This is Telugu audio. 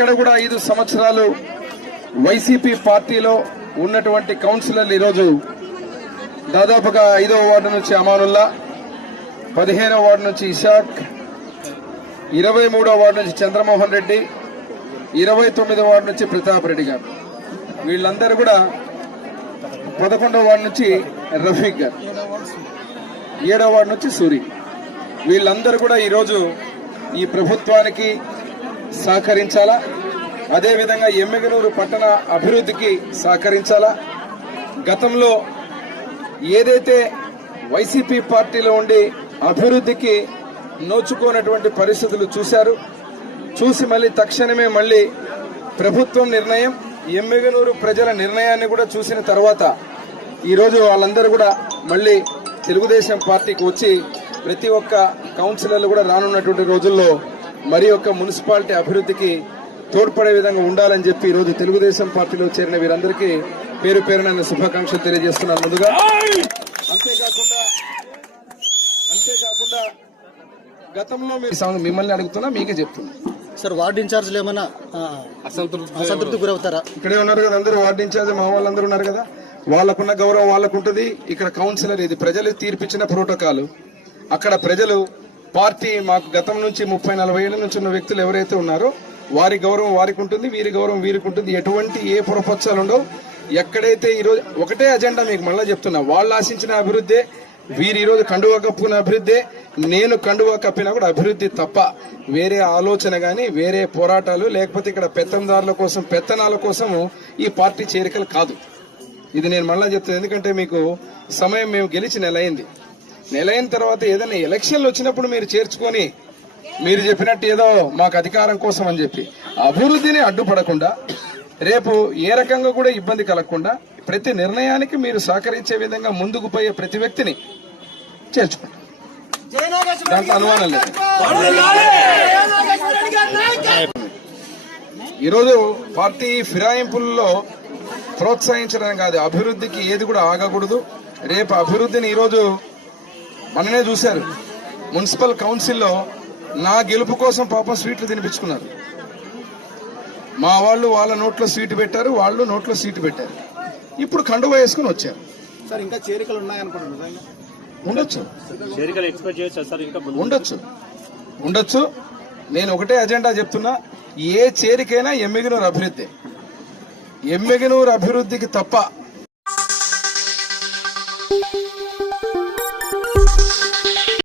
ఎక్కడ కూడా 5 సంవత్సరాలు వైసీపీ పార్టీలో ఉన్నటువంటి కౌన్సిలర్లు ఈరోజు దాదాపుగా 5వ వార్డు నుంచి అమానుల్లా, 15వ వార్డు నుంచి ఇషాక్, 23వ వార్డు నుంచి చంద్రమోహన్ రెడ్డి, 29వ వార్డు నుంచి ప్రతాప్ రెడ్డి గారు, వీళ్ళందరూ కూడా 11వ వార్డు నుంచి రఫీక్ గారు, 7వ వార్డు నుంచి సూరి, వీళ్ళందరూ కూడా ఈరోజు ఈ ప్రభుత్వానికి సహకరించాలా, అదేవిధంగా ఎమ్మిగనూరు పట్టణ అభివృద్ధికి సహకరించాలా. గతంలో ఏదైతే వైసీపీ పార్టీలో ఉండి అభివృద్ధికి నోచుకోనటువంటి పరిస్థితులు చూశారు, చూసి మళ్ళీ తక్షణమే మళ్ళీ ప్రభుత్వం నిర్ణయం, ఎమ్మిగనూరు ప్రజల నిర్ణయాన్ని కూడా చూసిన తర్వాత ఈరోజు వాళ్ళందరూ కూడా మళ్ళీ తెలుగుదేశం పార్టీకి వచ్చి ప్రతి ఒక్క కౌన్సిలర్లు కూడా రానున్నటువంటి రోజుల్లో మరి ఒక్క మున్సిపాలిటీ అభివృద్ధికి తోడ్పడే విధంగా ఉండాలని చెప్పి ఈరోజు తెలుగుదేశం పార్టీలో చేరిన వీరందరికీ పేరు పేరున శుభాకాంక్షలు తెలియజేస్తున్నాను ముందుగా. అంతేకాకుండా గతంలో మిమ్మల్ని అడుగుతున్నా, మీకే చెప్తున్నా సార్, వార్డు ఇన్ఛార్జ్లు ఏమైనా అసంతృప్తి గురవుతారా? ఇక్కడే ఉన్నారు కదా అందరూ, వార్డు ఇన్ఛార్జ్ మా వాళ్ళందరూ ఉన్నారు కదా, వాళ్ళకున్న గౌరవం వాళ్ళకు ఉంటుంది. ఇక్కడ కౌన్సిలర్ ఇది ప్రజలు తీర్పిచ్చిన ప్రోటోకాల్. అక్కడ ప్రజలు పార్టీ మాకు గతం నుంచి 30-40 ఏళ్ల నుంచి ఉన్న వ్యక్తులు ఎవరైతే ఉన్నారో వారి గౌరవం వారికి ఉంటుంది, వీరి గౌరవం వీరికి ఉంటుంది. ఎటువంటి ఏ పొరపచ్చాలు ఉండవు. ఎక్కడైతే ఈరోజు ఒకటే అజెండా, మీకు మళ్ళీ చెప్తున్నా, వాళ్ళు ఆశించిన అభివృద్ధి, వీరు ఈరోజు కండువా కప్పుకున్న అభివృద్ధి, నేను కండువా కప్పినా కూడా అభివృద్ధి తప్ప వేరే ఆలోచన గాని వేరే పోరాటాలు లేకపోతే ఇక్కడ పెత్తందారుల కోసం పెత్తనాల కోసము ఈ పార్టీ చేరికలు కాదు. ఇది నేను మళ్ళా చెప్తాను, ఎందుకంటే మీకు సమయం మేము గెలిచి నెలైన తర్వాత ఏదైనా ఎలక్షన్లు వచ్చినప్పుడు మీరు చేర్చుకొని మీరు చెప్పినట్టు ఏదో మాకు అధికారం కోసం అని చెప్పి అభివృద్ధిని అడ్డుపడకుండా, రేపు ఏ రకంగా కూడా ఇబ్బంది కలగకుండా ప్రతి నిర్ణయానికి మీరు సహకరించే విధంగా ముందుకు పోయే ప్రతి వ్యక్తిని చేర్చుకుంటాం. దాంట్లో అనుమానం లేదు. ఈరోజు పార్టీ ఫిరాయింపుల్లో ప్రోత్సహించడం కాదు, అభివృద్ధికి ఏది కూడా ఆగకూడదు. రేపు అభివృద్ధిని ఈరోజు మననే చూశారు, మున్సిపల్ కౌన్సిల్లో నా గెలుపు కోసం పాపం స్వీట్లు తినిపించుకున్నారు. మా వాళ్ళు వాళ్ళ నోట్లో స్వీట్ పెట్టారు, వాళ్ళు నోట్లో స్వీట్ పెట్టారు. ఇప్పుడు కండువా వేసుకుని వచ్చారు. సార్, ఇంకా చేరికలు ఉన్నాయనుకుంటున్నారు? ఉండొచ్చు. నేను ఒకటే అజెండా చెప్తున్నా, ఏ చేరికైనా ఎమ్మిగనూరు అభివృద్ధి, ఎమ్మిగనూరు అభివృద్ధికి తప్ప